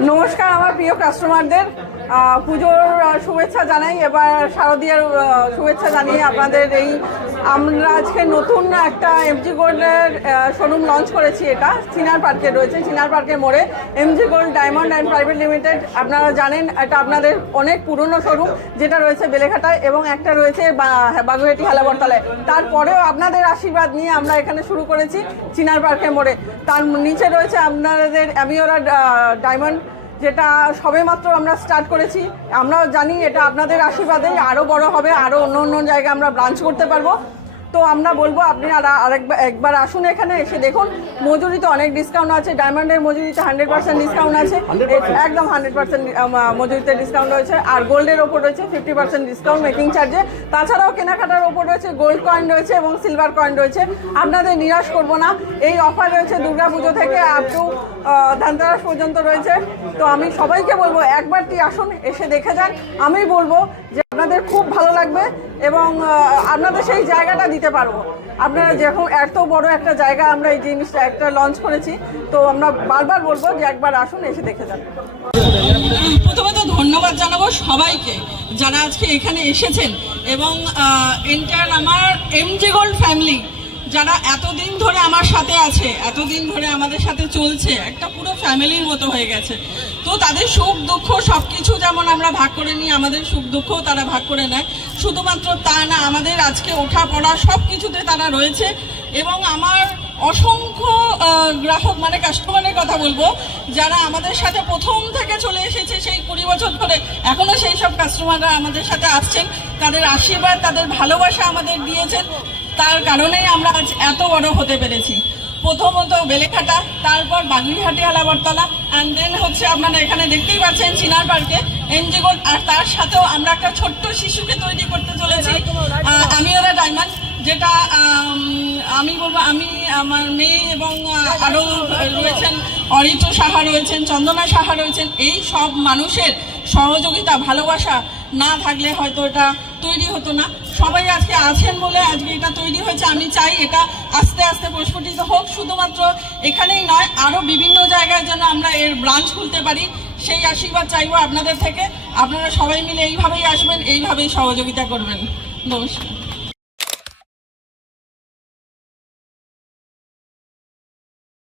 নমস্কার আমার প্রিয় কাস্টমারদের, পুজোর শুভেচ্ছা জানাই। এবার শারদীয়ার শুভেচ্ছা জানিয়ে আপনাদের আমরা আজকে নতুন একটা এমজি গোল্ডের শোরুম লঞ্চ করেছি। এটা চিনার পার্কে রয়েছে, চিনার পার্কের মোড়ে MG gold diamond and private limited. আপনারা জানেন এটা আপনাদের অনেক পুরনো শোরুম, যেটা রয়েছে বেলেঘাটায় এবং একটা রয়েছে বাগুইহাটি হালাবরতলায়। তারপরেও আপনাদের আশীর্বাদ নিয়ে আমরা এখানে শুরু করেছি চিনার পার্কের মোড়ে। তার নিচে রয়েছে আপনাদের অ্যামিওরা ডায়মন্ড, যেটা সবেমাত্র আমরা স্টার্ট করেছি। আমরাও জানি এটা আপনাদের আশীর্বাদেই আরও বড় হবে, আরও অন্য অন্য জায়গায় আমরা ব্রাঞ্চ করতে পারবো। তো আমরা বলবো আপনি একবার আসুন, এখানে এসে দেখুন। মজুরিতে অনেক ডিসকাউন্ট আছে, ডায়মন্ডের মজুরিতে 100% ডিসকাউন্ট আছে, একদম 100% মজুরিতে ডিসকাউন্ট রয়েছে। আর গোল্ডের ওপর রয়েছে 50% ডিসকাউন্ট মেকিং চার্জে। তাছাড়াও কেনাকাটার ওপর রয়েছে গোল্ড কয়েন রয়েছে এবং সিলভার কয়েন রয়েছে। আপনাদের নিরাশ করবো না, এই অফার রয়েছে দুর্গাপুজো থেকে আপ টু ধনতেরাস পর্যন্ত রয়েছে। তো আমি সবাইকে বলবো একবারটি আসুন, এসে দেখে যান। আমি বলবো যে আপনাদের খুব ভালো লাগবে এবং আপনাদের সেই জায়গাটা দিতে পারবো। আপনারা যখন এত বড় একটা জায়গা আমরা এই জিনিসটা একটা লঞ্চ করেছি, তো আমরা বারবার বলবো যে একবার আসুন, এসে দেখে যান। প্রথমে তো ধন্যবাদ জানাবো সবাইকে যারা আজকে এখানে এসেছেন এবং এন্টার আমার এমজি গোল্ড ফ্যামিলি যারা এতদিন ধরে আমার সাথে আছে, এতদিন ধরে আমাদের সাথে চলছে, একটা পুরো ফ্যামিলির মতো হয়ে গেছে। তো তাদের সুখ দুঃখ সব কিছু যেমন আমরা ভাগ করে নিই, আমাদের সুখ দুঃখও তারা ভাগ করে নেয়। শুধুমাত্র তা না, আমাদের আজকে ওঠা পড়া সব কিছুতে তারা রয়েছে। এবং আমার অসংখ্য গ্রাহক মানে কাস্টমারের কথা বলবো, যারা আমাদের সাথে প্রথম থেকে চলে এসেছে সেই 20 বছর ধরে, এখনও সেই সব কাস্টমাররা আমাদের সাথে আসছেন। তাদের আশীর্বাদ, তাদের ভালোবাসা আমাদের দিয়েছেন, তার কারণেই আমরা আজ এত বড় হতে পেরেছি। প্রথমত বেলেঘাটা, তারপর বাগুইহাটি হালাবরতলা, অ্যান্ড দেন হচ্ছে আপনারা এখানে দেখতেই পাচ্ছেন চিনার পার্কে এমজি গোল্ড। আর তার সাথেও আমরা একটা ছোট্ট শিশুকে তৈরি করতে চলেছি অ্যামিওরা ডায়মন্ড, যেটা আমি বলবো আমি, আমার মেয়ে এবং আরও রয়েছেন অরিত্র সাহা রয়েছেন, চন্দনা সাহা রয়েছেন। এই সব মানুষের সহযোগিতা ভালোবাসা না থাকলে হয়তো এটা তৈরি হতো না। সবাই আজকে আছেন বলে আজকে এটা তৈরি হয়েছে। আমি চাই এটা আস্তে আস্তে প্রস্ফুটিত হোক, শুধুমাত্র এখানেই নয়, আরও বিভিন্ন জায়গায় যেন আমরা এর ব্রাঞ্চ খুলতে পারি, সেই আশীর্বাদ চাইবো আপনাদের থেকে। আপনারা সবাই মিলে এইভাবেই আসবেন, এইভাবেই সহযোগিতা করবেন। নমস্কার।